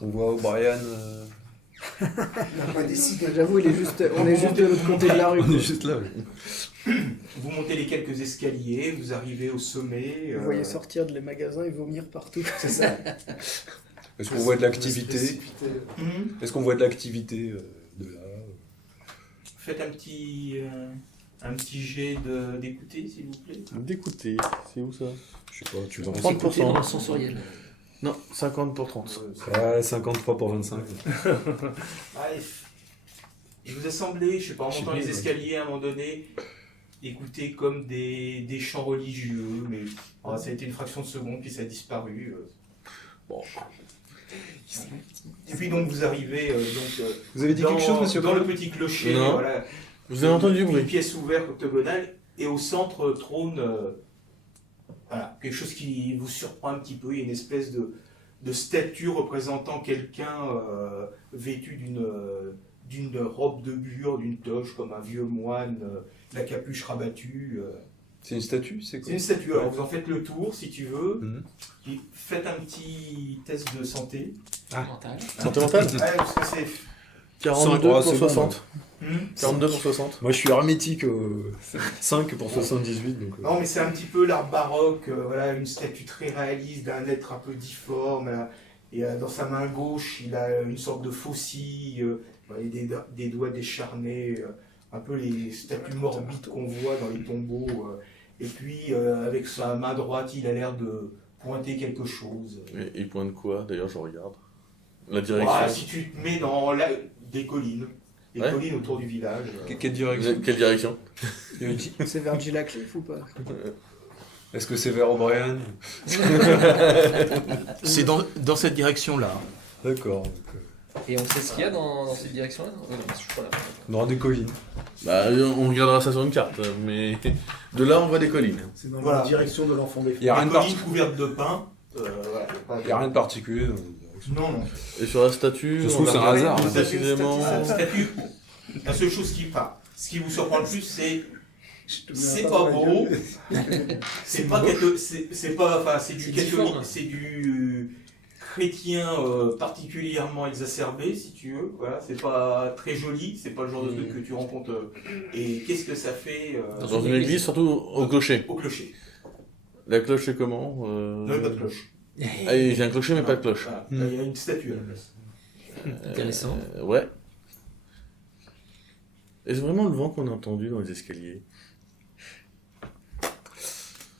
On voit O'Brien. J'avoue, on est juste de l'autre côté de la rue. On est juste là. Oui. Vous montez les quelques escaliers, vous arrivez au sommet. Vous voyez sortir les magasins et vomir partout. C'est ça. Est-ce qu'on voit de l'activité Est-ce qu'on voit de l'activité de là Faites un petit jet d'écouter, s'il vous plaît. D'écouter, c'est où ça? Je sais pas, tu veux en 30%. Dans le sensoriel. Non, 50 pour 30. Ouais, 53 pour 25. Il vous a semblé, je sais pas, en Je sais montant pas, les ouais. escaliers à un moment donné, écouter comme des chants religieux, mais ça a été une fraction de seconde, puis ça a disparu. Bon. Et puis donc vous arrivez Vous avez dit quelque chose, monsieur dans Paul le petit clocher, Non. voilà, Vous avez entendu du une bruit? pièce ouverte octogonale, et au centre trône voilà, quelque chose qui vous surprend un petit peu. Il y a une espèce de statue représentant quelqu'un vêtu d'une robe de bure, d'une toche, comme un vieux moine, la capuche rabattue. C'est une statue, c'est C'est quoi une statue. Alors vous en faites le tour si tu veux. Mhm. Puis faites un petit test de santé. Mental. Santé mentale? Ouais, parce que c'est... 42 Ah, pour c'est bon, 60. 42 pour 60. Moi, je suis hermétique 5 pour 78. Donc, Non, mais c'est un petit peu l'art baroque, voilà, une statue très réaliste d'un être un peu difforme. Et dans sa main gauche, il a une sorte de faucille, et des doigts décharnés, un peu les statues morbides qu'on voit dans les tombeaux. Et puis, avec sa main droite, il a l'air de pointer quelque chose. Et il pointe quoi? D'ailleurs, je regarde. La direction. Voilà, si tu te mets dans des collines, Ouais. collines autour du village. quelle direction Quelle direction? C'est vers Gilacliff ou pas? Est-ce que c'est vers O'Brien C'est dans cette direction-là. D'accord. Et on sait ce qu'il y a dans cette direction-là? Non, je crois là. On aura des collines. Bah, on regardera ça sur une carte, mais de là, on voit des collines. C'est dans Voilà. la direction de l'enfant des Il n'y a, Des rien de collines couvertes de pin. Voilà, y a rien de particulier dans la direction. Non, non. Et sur la statue, Ça se on trouve, va c'est un regarder hasard, plus hein. précisément. Statue, la seule chose ce qui vous surprend le plus, c'est pas beau, c'est du catholique, c'est du chrétien particulièrement exacerbé, si tu veux. Voilà, c'est pas très joli, c'est pas le genre de truc que tu rencontres. Et qu'est-ce que ça fait Dans une église, surtout au clocher. Au clocher. La cloche, c'est comment? Non, il n'y a pas de cloche. Ah, il y a un clocher, mais pas de cloche. Voilà. Il y a une statue à la place. Intéressant. Ouais. Est-ce vraiment le vent qu'on a entendu dans les escaliers?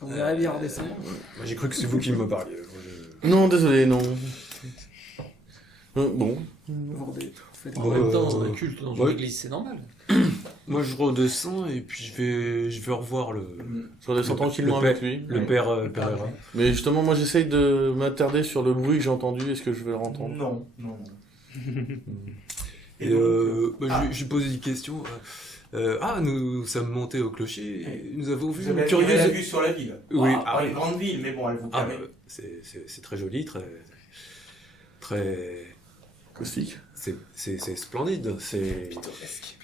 On verrait bien redescendre. Moi, j'ai cru que c'est vous qui me parliez. Non, désolé, non. Bon. En même temps, Ouais. un culte dans une Ouais. église, c'est normal. Moi, je redescends et puis je vais revoir Je redescends tranquillement avec lui. le père Herrera. Mais justement, moi, j'essaye de m'attarder sur le bruit que j'ai entendu. Est-ce que je vais le entendre? Non, non. Et je lui posais une question. Nous sommes montés au clocher et nous avons vu Vous avez une attiré la curieuse. vue sur la ville. Oui, Pas une grande ville, mais bon, elle vous permet. C'est très joli, très. Acoustique. C'est splendide. C'est. pittoresque.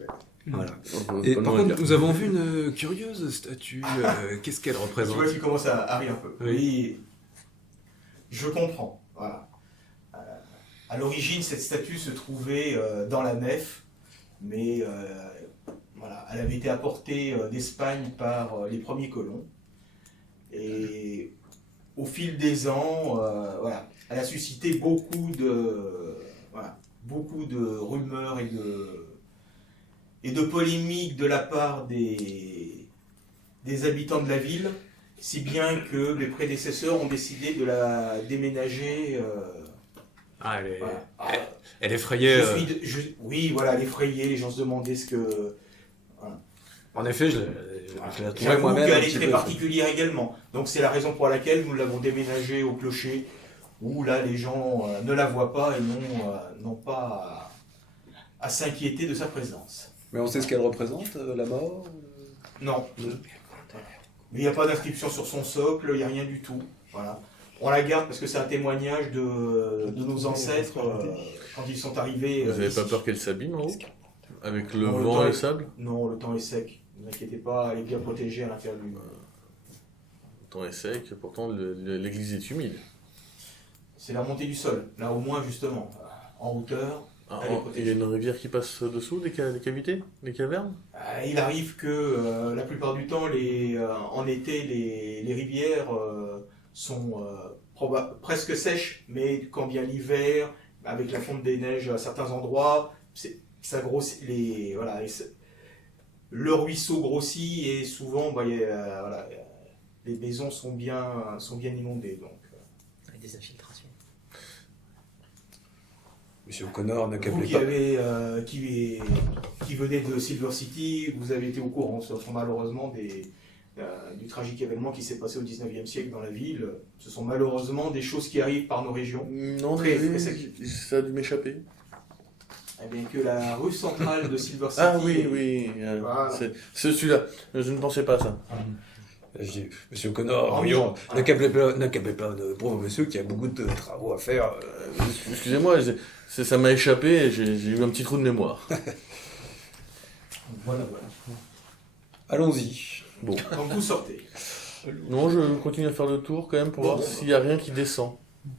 Ouais. Voilà. On Et peut par pas le contre, dire. nous avons vu une curieuse statue. Qu'est-ce qu'elle Tu représente? vois qu'il commence à rire un peu. Oui. Oui, je comprends. Voilà. À l'origine, cette statue se trouvait dans la nef, mais voilà, elle avait été apportée d'Espagne par les premiers colons. Et au fil des ans, voilà, elle a suscité beaucoup de rumeurs et de polémiques de la part des habitants de la ville, si bien que mes prédécesseurs ont décidé de la déménager. Voilà. Elle effrayait. Oui, voilà, elle effrayait, les gens se demandaient ce que. Voilà. En effet, je la trouvais J'avoue moi-même un qu'elle est petit très peu. particulière également. Donc c'est la raison pour laquelle nous l'avons déménagée au clocher, où là les gens ne la voient pas et n'ont pas à s'inquiéter de sa présence. Mais on sait ce qu'elle représente, la mort. Non. Mais il n'y a pas d'inscription sur son socle, il n'y a rien du tout. Voilà. On la garde parce que c'est un témoignage de nos ancêtres quand ils sont arrivés. Vous n'avez ici. pas peur qu'elle s'abîme en haut avec le Non, le vent temps et le est- sable? Non, le temps est sec. Ne vous inquiétez pas, elle est bien protégée à l'intérieur du. Le temps est sec, pourtant l'église est humide. C'est la montée du sol. Là au moins justement, en hauteur. Ah, Elle est il y a protégée. une rivière qui passe dessous des cavités, des cavernes? Il arrive que la plupart du temps, en été, les rivières sont presque sèches, mais quand vient l'hiver, avec la fonte des neiges à certains endroits, ça grossit. Le ruisseau grossit et souvent, les maisons sont bien inondées. Donc, Avec des infiltrations. Monsieur O'Connor, vous n'accablez qui pas. qui venez de Silver City, vous avez été au courant, ce sont malheureusement du tragique événement qui s'est passé au 19e siècle dans la ville. Ce sont malheureusement des choses qui arrivent par nos régions. Non, Très mais sec. ça a dû m'échapper. Eh bien, que la rue centrale de Silver City. Ah oui, oui, Voilà. c'est celui-là. Je ne pensais pas à ça. Je dis, Monsieur O'Connor, En voyons, vivant. n'accablez pas le pauvre monsieur qui a beaucoup de travaux à faire. Excusez-moi, ça m'a échappé et j'ai eu un petit trou de mémoire. Voilà. Allons-y. Bon. Donc vous sortez. Non, je continue à faire le tour quand même pour voir s'il n'y a rien qui descend.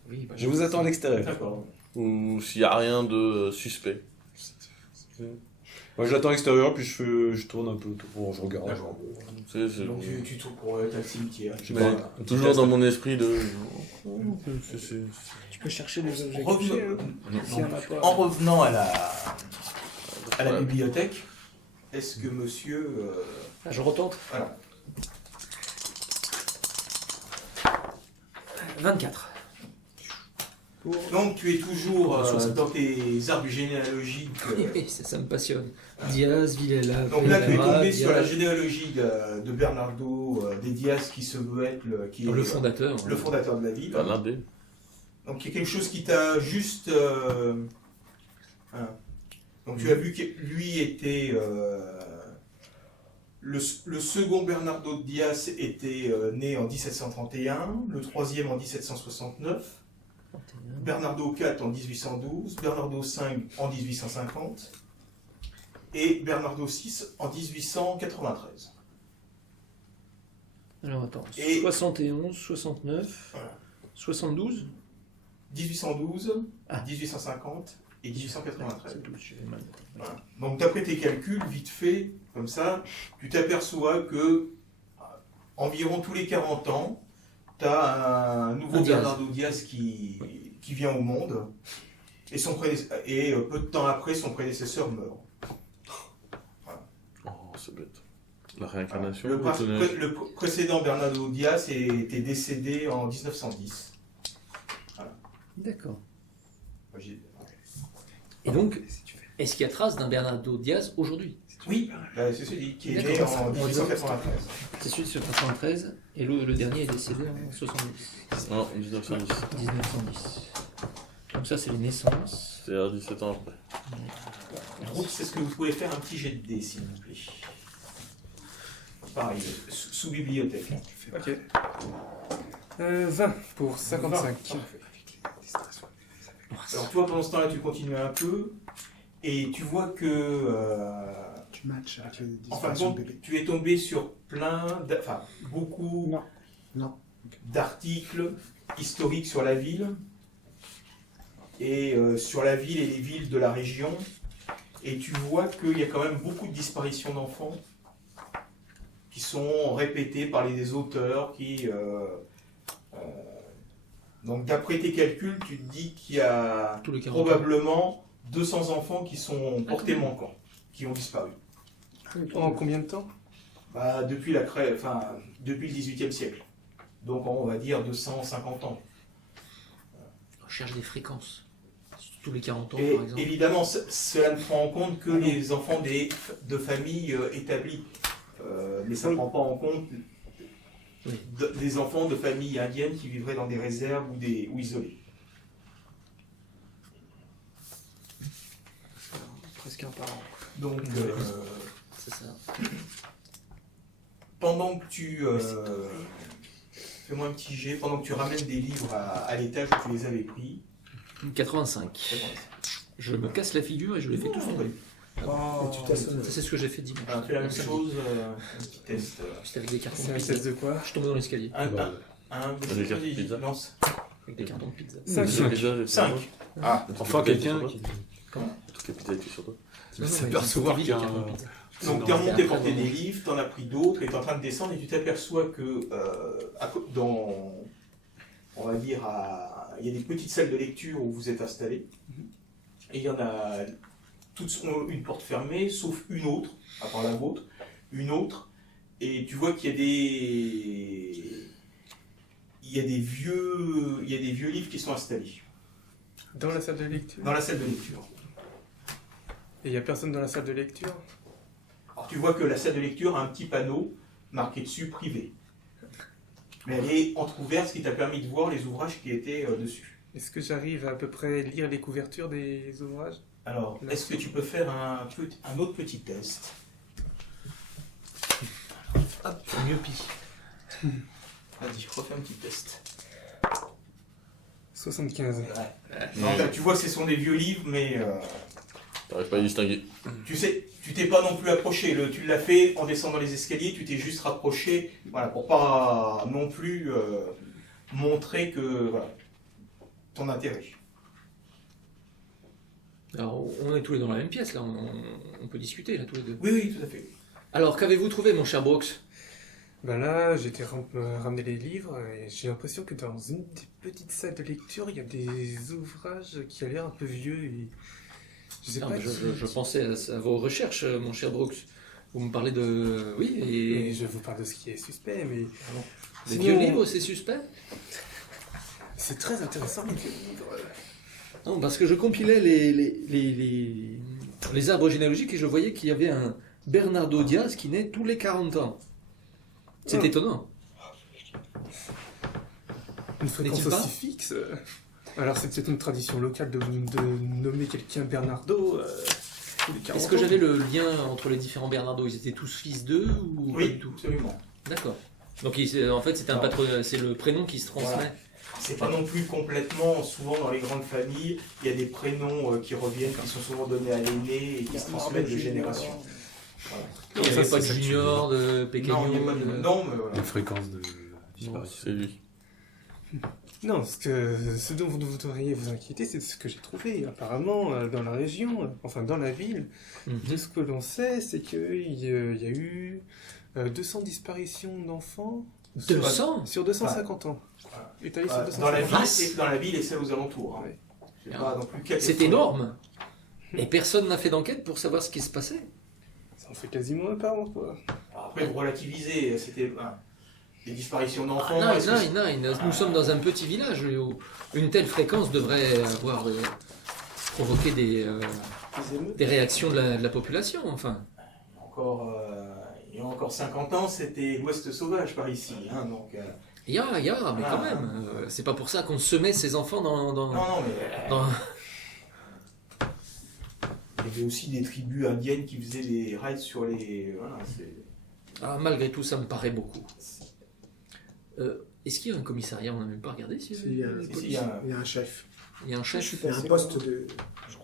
Oui, bah, Je vous attends à l'extérieur. D'accord. Ou s'il n'y a rien de suspect. Moi, j'attends à l'extérieur, puis je tourne un peu autour, je regarde. D'accord. C'est- Donc tu tournes pour être à le cimetière. mais toujours dans mon esprit de... c'est- Tu peux chercher des objets Revenons- cachés, s'il y en a pas. En revenant à la bibliothèque, est-ce que monsieur... Ah, je retente. voilà. 24. Donc tu es toujours dans tes arbres généalogiques. Oui, ça me passionne. Diaz, Villela, Donc là tu es Pereira, tombé sur la Diaz, généalogie de Bernardo des Diaz qui se veut être le fondateur. le fondateur de la ville. Pas l'un des... Donc il y a quelque chose qui t'a juste... voilà. Donc tu as vu que lui était... le second Bernardo Diaz était né en 1731, le troisième en 1769, Bernardo IV en 1812, Bernardo V en 1850 et Bernardo VI en 1893. Alors attends. Et- 71, 69, Voilà. 72. 1812, Ah. 1850 et 1893. C'est tout, j'ai mal. Voilà. Donc d'après tes calculs, vite fait, comme ça, tu t'aperçois que environ tous les 40 ans, tu as un nouveau Un Diaz. Bernardo Diaz qui vient au monde, et, peu de temps après, son prédécesseur meurt. Oh, c'est bête. La réincarnation. Le, vous prin- tenez- pré- le précédent Bernardo Diaz était décédé en 1910. D'accord. Moi, j'ai- Et donc, est-ce qu'il y a trace d'un Bernardo Diaz aujourd'hui? Oui, c'est celui qui est né D'accord. en 1893. C'est celui sur 93 et le dernier est décédé en 70. Non, 1910. 1910. Donc ça c'est les naissances. C'est-à-dire 17 ans après. Donc, c'est ce que vous pouvez faire un petit jet de dés, s'il vous plaît. Pareil, sous bibliothèque. Ok. 20 pour 55. Parfait. Alors toi, pendant ce temps-là, tu continues un peu, et tu vois que, Tu matches avec les en fin de disparitions compte, de bébés. tu es tombé sur beaucoup Non. Non. d'articles historiques sur la ville, et sur la ville et les villes de la région, et tu vois qu'il y a quand même beaucoup de disparitions d'enfants qui sont répétées par les auteurs donc d'après tes calculs, tu te dis qu'il y a Tous les 40 ans. probablement 200 enfants qui sont portés manquants, qui ont disparu. En combien de temps? Depuis depuis le XVIIIe siècle. Donc on va dire 250 ans. On cherche des fréquences. Tous les 40 ans, Et par exemple. évidemment, cela ne prend en compte que les enfants de familles établies. mais ça ne prend pas en compte Oui. des enfants de familles indiennes qui vivraient dans des réserves ou isolés. Presque un par an. Donc, C'est ça. pendant que tu... fais-moi un petit jet, pendant que tu ramènes des livres à l'étage où tu les avais pris. 85. Je me casse la figure et je les fais tous tomber. Oh, tu t'assompes. Ça, c'est ce que j'ai fait dimanche. on a fait la même Samedi. chose, un petit test. C'était avec des cartons C'est de un pizza. test de quoi? Je suis tombé dans l'escalier Un, Bah, vas-y, cartes de pizza. lance. avec des cartons de pizza. 5. 5. Ah, Enfin, quelqu'un qui Toute la pizza est sur toi. va s'apercevoir qu'il y a un... donc tu es remonté porter des livres, tu en as pris d'autres, et tu es en train de descendre, et tu t'aperçois que dans, on va dire, il y a des petites salles de lecture où vous êtes installés, et il y en a toutes ont une porte fermée, sauf une autre, à part la vôtre, une autre, et tu vois qu'il y a des vieux livres qui sont installés Dans la salle de lecture. dans la salle de lecture. Et il n'y a personne dans la salle de lecture? Alors tu vois que la salle de lecture a un petit panneau marqué dessus privé. Mais elle est entrouverte, ce qui t'a permis de voir les ouvrages qui étaient dessus. Est-ce que j'arrive à peu près lire les couvertures des ouvrages? Alors, est-ce que tu peux faire un autre petit test? Myopie. Vas-y, refais un petit test. 75. Non, tu vois que ce sont des vieux livres, mais T'arrives pas à distinguer. tu sais, tu t'es pas non plus approché. Tu l'as fait en descendant les escaliers, tu t'es juste rapproché, voilà, pour pas non plus montrer que voilà, ton intérêt. Alors, on est tous les deux dans la même pièce, là. On peut discuter, là, tous les deux. Oui, oui, tout à fait. Alors, qu'avez-vous trouvé, mon cher Brooks? Ben là, j'ai été ramener les livres et j'ai l'impression que dans une des petites salles de lecture, il y a des ouvrages qui a l'air un peu vieux et je sais Non, pas. mais je pensais à vos recherches, mon cher Brooks. Vous me parlez de... Oui, Et et... je vous parle de ce qui est suspect, mais Des sinon, vieux livres, c'est suspect? c'est très intéressant les vieux livres. Non, parce que je compilais les arbres généalogiques et je voyais qu'il y avait un Bernardo Diaz qui naît tous les 40 ans. C'est Ah. étonnant. Une fréquence N'est-il pas aussi fixe. Alors c'est peut-être une tradition locale de nommer quelqu'un Bernardo. Tous les 40 Est-ce que ans. j'avais le lien entre les différents Bernardo? Ils étaient tous fils d'eux ou pas Oui, du tout? absolument. D'accord. Donc en fait, c'est un c'est le prénom qui se transmet. Voilà. C'est pas non plus complètement, souvent dans les grandes familles, il y a des prénoms qui reviennent, qui sont souvent donnés à l'aîné et qui se transmettent de génération. Voilà. Il n'y Ça, avait pas de c'est ça que tu junior, de Pequeño. Non, il n'y a pas de nom, mais voilà. La fréquence de disparition. C'est lui. Non, ce dont vous devriez vous inquiéter, c'est ce que j'ai trouvé. Apparemment, dans la région, enfin dans la ville, Mhm. de ce que l'on sait, c'est qu'il y a eu 200 disparitions d'enfants 200? sur 250 ans. Voilà. Étalé sur Dans 250 la ans. ville, dans la ville et celle aux alentours. Hein. Ouais. C'est pas non plus quatre- C'est énorme. Et personne n'a fait d'enquête pour savoir ce qui se passait. Ça en fait quasiment un par an, quoi. Alors après, vous relativisez, c'était des disparitions Ah, d'enfants. non, est-ce que non, nous sommes dans un petit village où une telle fréquence devrait avoir provoqué des réactions de la population, enfin. il y a encore 50 ans, c'était l'Ouest sauvage par ici. Hein, donc, Mais quand même, c'est pas pour ça qu'on semait ses enfants dans... non, mais dans- il y avait aussi des tribus indiennes qui faisaient des raids sur les... Voilà, Ah, malgré tout, ça me paraît beaucoup. Est-ce qu'il y a un commissariat? On n'a même pas regardé si Il y a un, Si, il y a- il y a un chef. il y a un chef. Il y a un poste de...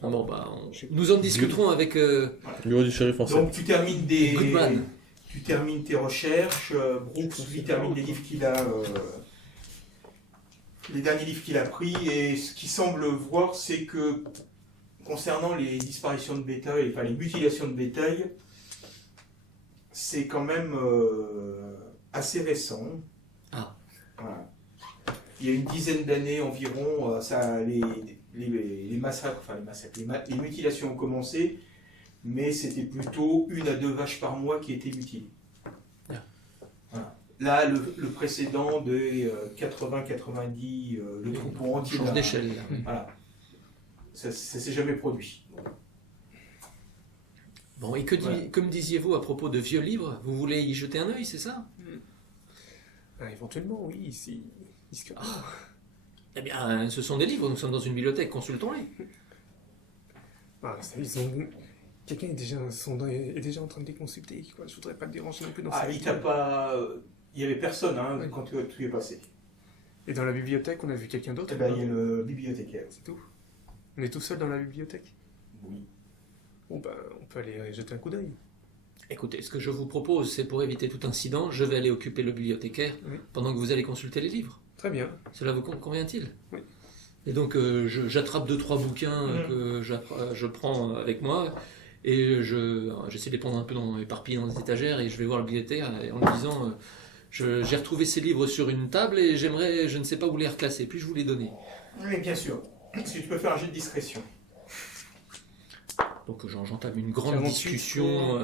Ah bon, nous en discuterons avec Bureau du shérif en Donc tu termines Goodman. tu termines tes recherches. Brooks lui termine les livres qu'il a, les derniers livres qu'il a pris, et ce qu'il semble voir, c'est que concernant les disparitions de bétail, enfin les mutilations de bétail, c'est quand même assez récent. Ah. Voilà. Il y a une dizaine d'années environ, les massacres, les mutilations ont commencé, mais c'était plutôt 1 à 2 vaches par mois qui étaient mutilées. Ah. Voilà. Là, le précédent de 80-90, le troupeau entier, change là, d'échelle. Là. voilà. Ça s'est jamais produit. Bon, et que me disiez-vous à propos de vieux livres? Vous voulez y jeter un œil, c'est ça? Éventuellement, oui, si... Eh bien, ce sont des livres, nous sommes dans une bibliothèque, consultons-les. Ils ont... Quelqu'un est déjà en train de les consulter, quoi. Je voudrais pas le déranger non plus dans sa Ah, il lecture. t'a pas... Il y avait personne hein, Ouais. quand tu es passé. Et dans la bibliothèque, on a vu quelqu'un d'autre? Eh ben, il y a le bibliothécaire. C'est tout. On est tout seul dans la bibliothèque? Oui. Bon, on peut aller jeter un coup d'œil. Écoutez, ce que je vous propose, c'est pour éviter tout incident, je vais aller occuper le bibliothécaire Oui. pendant que vous allez consulter les livres. Très bien. Cela vous convient-il? Oui. Et donc, j'attrape 2-3 bouquins que je prends avec moi et j'essaie de les prendre un peu éparpillés dans les étagères et je vais voir le bibliothécaire en lui disant j'ai retrouvé ces livres sur une table et j'aimerais, je ne sais pas où les reclasser, puis je vous les donner. Oui, bien sûr. Si tu peux faire un jet de discrétion. Donc, j'entame une grande 48, discussion.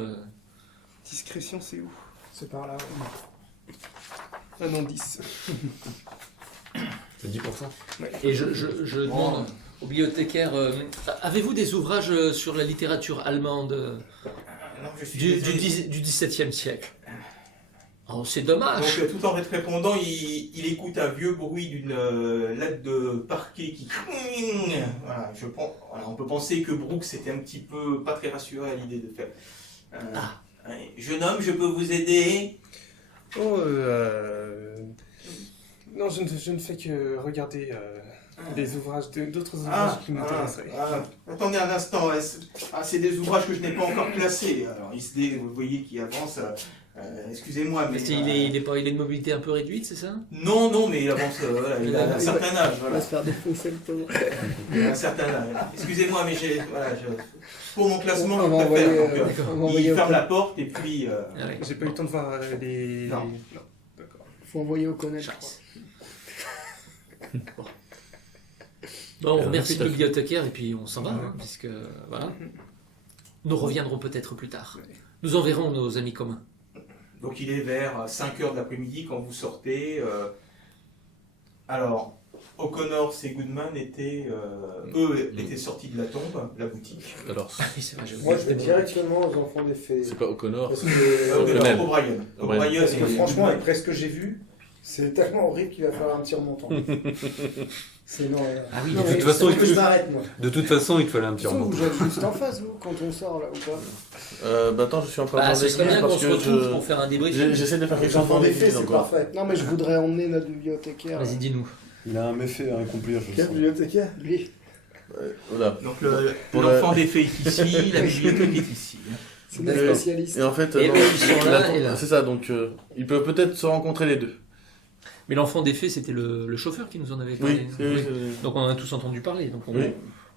Discrétion, c'est où? C'est par là. Ah non, 10. C'est 10%. Et je demande au bibliothécaire avez-vous des ouvrages sur la littérature allemande Non, je suis du désolé. XVIIe siècle? Oh, c'est Donc, dommage. tout en te répondant, il écoute un vieux bruit d'une latte de parquet qui... Voilà, on peut penser que Brooks était un petit peu pas très rassuré à l'idée de faire... ouais. Jeune homme, je peux vous aider? Oh, non, je ne fais que regarder des ouvrages, d'autres ouvrages qui m'intéresseraient. Attendez un instant, c'est des ouvrages que je n'ai pas encore classés. Alors, vous voyez qu'il avance. Excusez-moi, mais... Il est de mobilité un peu réduite, c'est ça? Non, mais il avance, il a un certain âge. On Voilà. va se faire défoncer le pauvre. Il a un certain âge. Excusez-moi, mais pour mon classement, On je va préfère. envoyer, Donc, on va envoyer il au ferme con- la porte et puis... Allez. J'ai pas eu le temps de voir les... Non. Non, d'accord. Faut envoyer au connaître, je Chasse. crois. Bon, on remercie tout à le fait. bibliothécaire et puis on s'en va, hein, puisque voilà. Nous reviendrons peut-être plus tard. Nous enverrons nos amis communs. Donc il est vers 5h de l'après-midi quand vous sortez. Alors, O'Connor et Goodman étaient sortis de la tombe, la boutique. Alors, Oui, c'est vrai, j'ai Moi, je oublié. vais directement aux enfants des fées. c'est pas O'Connor. Parce que, O'Connell. O'Brien. O'Brien parce que et franchement, Goodman. après ce que j'ai vu, c'est tellement horrible qu'il va falloir un petit remontant. C'est non. Ah oui, non, de mais toute façon, faut il que je faut- m'arrête, moi. De toute façon, il te fallait un petit De toute façon, remontant. vous êtes juste en face, vous, quand on sort, là, ou pas? Attends, je suis encore Bah, dans ce serait l'église bien qu'on parce se que retrouve pour faire un débrief. j'essaie de faire quelque Les chose enfants dans des fées, l'église c'est encore. parfait. Non, mais je voudrais emmener notre bibliothécaire. Vas-y, dis-nous. Il a un méfait à accomplir, je Quel sens. bibliothécaire? Lui, Voilà. Donc Pour l'enfant des fées est ici, la bibliothèque est ici. c'est notre D'accord. spécialiste. Et en fait, Et non, eux, ils sont là, la- et là. c'est ça, donc ils peuvent peut-être se rencontrer les deux. Mais l'enfant des fées, c'était le chauffeur qui nous en avait parlé. Oui, Oui. Donc on en a tous entendu parler. Donc on, Oui.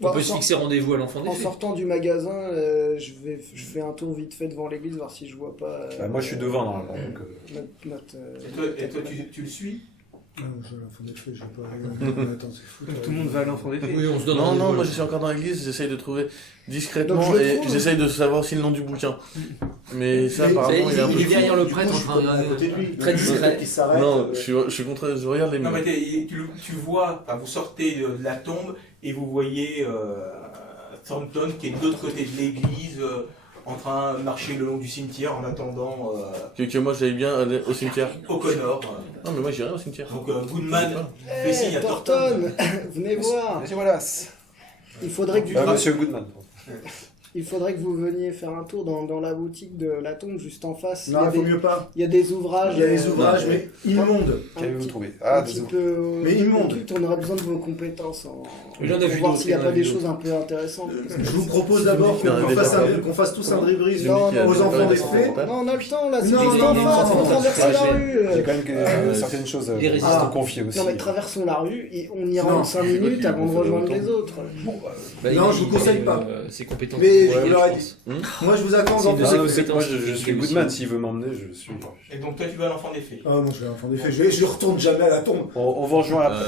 on Bon, peut se en- fixer rendez-vous à l'enfant des En fées. sortant du magasin, je fais un tour vite fait devant l'église, voir si je vois pas. Bah, moi, je suis devant, normalement. Donc, Notre, Et toi, tu le suis? Non, je l'enfant des fées, je vais pas aller. Attends, c'est fou. Donc tout le monde va à l'enfant des fées. Oui, on se donne Non, rendez-vous. non, moi je suis encore dans l'église, j'essaye de trouver discrètement Donc, je le et trouve. j'essaye de savoir aussi le nom du bouquin. Mais ça, Mais- apparemment, il est un il peu est derrière le Du coup, prêtre je en suis train pas à côté de lui. très Donc, discret. peut-être qu'il s'arrête. Non, je suis contre, je regarde les Non, murs. mais tu vois, vous sortez de la tombe et vous voyez Thornton qui est de l'autre côté de l'église en train de marcher le long du cimetière en attendant Que moi j'aille bien aller au cimetière. O'Connor. Non, mais moi j'irai au cimetière. Donc Goodman fait Hey, signe à Thornton. Thornton, venez voir. Monsieur Wallace. Il faudrait que vous, Monsieur Goodman. il faudrait que vous veniez faire un tour dans la boutique de la tombe juste en face. Non, il vaut mieux pas. Il y a des ouvrages. Il y a des ouvrages, mais immondes. un Qu'avez-vous petit- trouvé un Ah, petit désolé. peu. Mais immonde. On aurait besoin de vos compétences. Il en a pour vu voir d'autres, s'il n'y a il en pas a des vu choses un peu intéressantes. Je vous propose d'abord qui a qu'on fasse tous un débrief Non, non, aux enfants des non, fées. non, on a le temps là, c'est Non, juste non, en non, face, non, faut non, traverser ah, la j'ai- rue. J'ai quand même certaines choses les à résistants. te confier aussi. Non mais traversons la rue et on ira Non, en 5 c'est pas minutes qu'il avant de faut rejoindre faire les autres. Bah, Non, il- je vous conseille il- pas. Ses compétences. Mais je je leur ai pense. Moi, je vous attends C'est dans de vos ces Ah, écoles. c'est- moi, je compétences suis aussi. Goodman. S'il veut m'emmener, je suis. Et donc toi tu vas à l'enfant des fées. Ah, moi, je vais à l'enfant des fées. Je retourne jamais à la tombe. On va rejoindre après.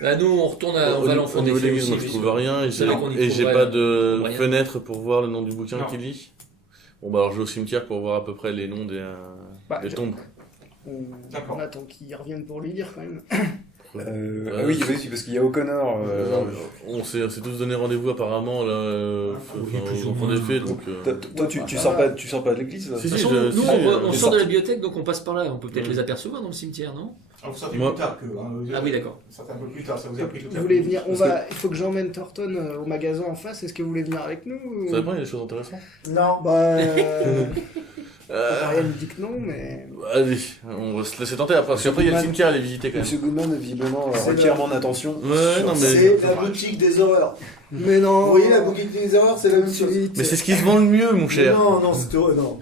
Bah, nous, on retourne à, on va à l'enfant Au des niveau de fées l'église, aussi. moi je oui. trouve rien et C'est là qu'on y j'ai trouverait pas de rien. fenêtre pour voir le nom du bouquin Non. qu'il lit. Bon bah alors je vais au cimetière pour voir à peu près les noms des Bah, tombes. On D'accord. attend qu'ils reviennent pour lui lire quand même. Ah oui, parce qu'il y a O'Connor. On s'est tous donné rendez-vous apparemment là, au Enfant des Fées, donc. Toi, tu sors pas de l'église là? Si, De si, toute façon, nous, on si, sort de la bibliothèque, donc on passe par là. On peut peut-être les apercevoir dans le cimetière, non? Alors, vous sortez Moi- plus tard que. Ah oui, d'accord. Vous sortez un peu plus tard, ça vous a pris toute Vous la voulez nuit. venir? Il faut que j'emmène Thornton au magasin en face. Est-ce que vous voulez venir avec nous ou- Ça dépend, il y a des choses intéressantes. Non. Bah, Ariel dit que non, mais Allez, on va se laisser tenter après, parce qu'après il y a le cimetière à aller visiter quand même. Monsieur Goodman, visiblement, C'est requiert mon attention. Ouais, non mais. C'est la boutique des horreurs. mais non. Vous voyez la boutique des horreurs, c'est la même chose. Mais c'est ce qui se vend le mieux, mon cher. Non, non, c'est heureux, non.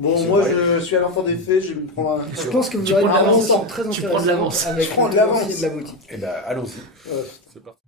Bon, moi je suis à l'enfant des fées, je vais me prendre un. Je pense que vous Tu aurez une prends de l'avance. conversation très Tu intéressante prends de l'avance. avec Je prends de le l'avance. tenancier de la boutique. Eh ben, allons-y. C'est parti.